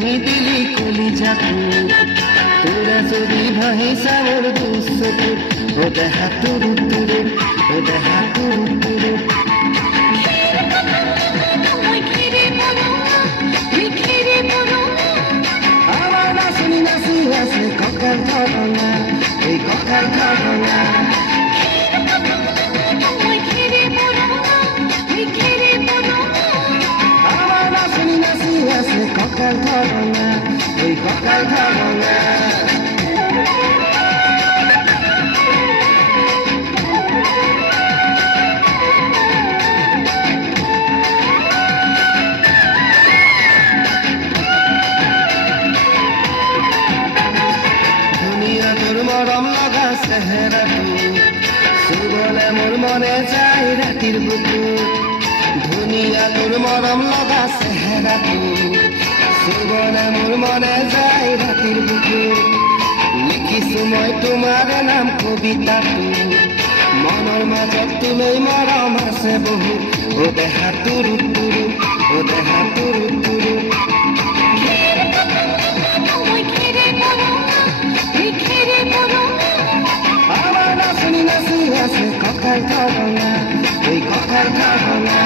কহি দিলি কলিজা তোরা যদি ভাই সামর দুঃসকে ও দেহা তুরু তুরু ও দেহা তুরু তুরু আমার নাচনি নাচি আছে ককার ঘটনা এই ককার ঘটনা আমার নাচনি নাচি আছে ককার ঘটনা এই ককার ঘটনা মরম লগা চেহেরা চুবলে মোর মনে যায় রাতির বুকু ধুনিয়া তোর মরম লগা চেহেরা চুবলে মোর মনে যায় রাতির বুকু লিখিছো মই তোমাৰ নাম কবিতাটো মনৰ মাজত তুমি মৰম আছে বহু ও দেহা তুৰু তুৰু ও দেহা তুৰু তুৰু আমার নাচনি নাচি আছে ককার ঘটনা ওই ককার ঘটনা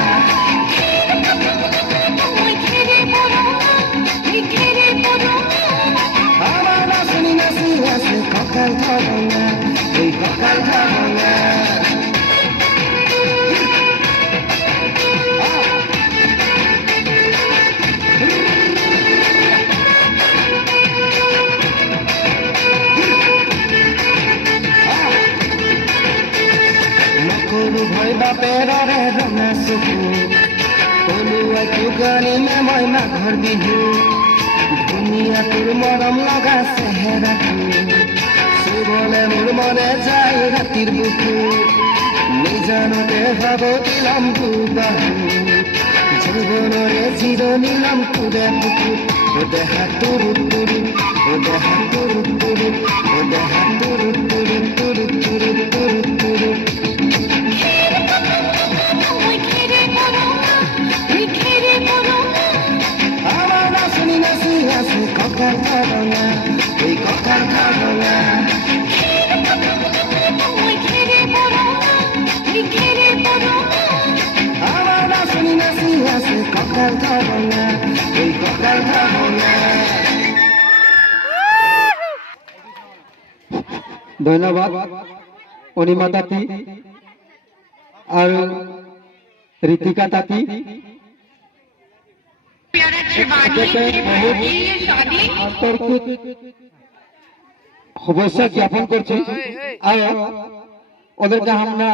আমার নাচনি নাচি আছে ককার ঘটনা ওই ককার ঘটনা ভয় বাপেৰ ৰঙা চকু কলুৱাই টুকানি মই মাঘৰ বিহু ধুনীয়া তোৰ মৰম লগা চেহেৰাটো চুবলে মোৰ মনে যায় ৰাতিৰ বুকু নিজানতে ভাব দিলাম দুবাহু জীৱনৰে জিৰণি নাম তোৰে বুকু ও দেহা তুৰু তুৰু ও দেহা তুৰু তুৰু ও দেহা তুৰু তুৰু তুৰু তুৰু তুৰু তুৰু আমার নাচনি নাচি আছে ককার ঘটনা এই ককার ঘটনা আমার নাচনি নাচি আছে ককার ঘটনা এই ককার ঘটনা ধন্যবাদ অনিমা তাঁতি আর ঋতিকা তাঁতি শুভেচ্ছা জ্ঞাপন করছি আর ওদেরকে আমরা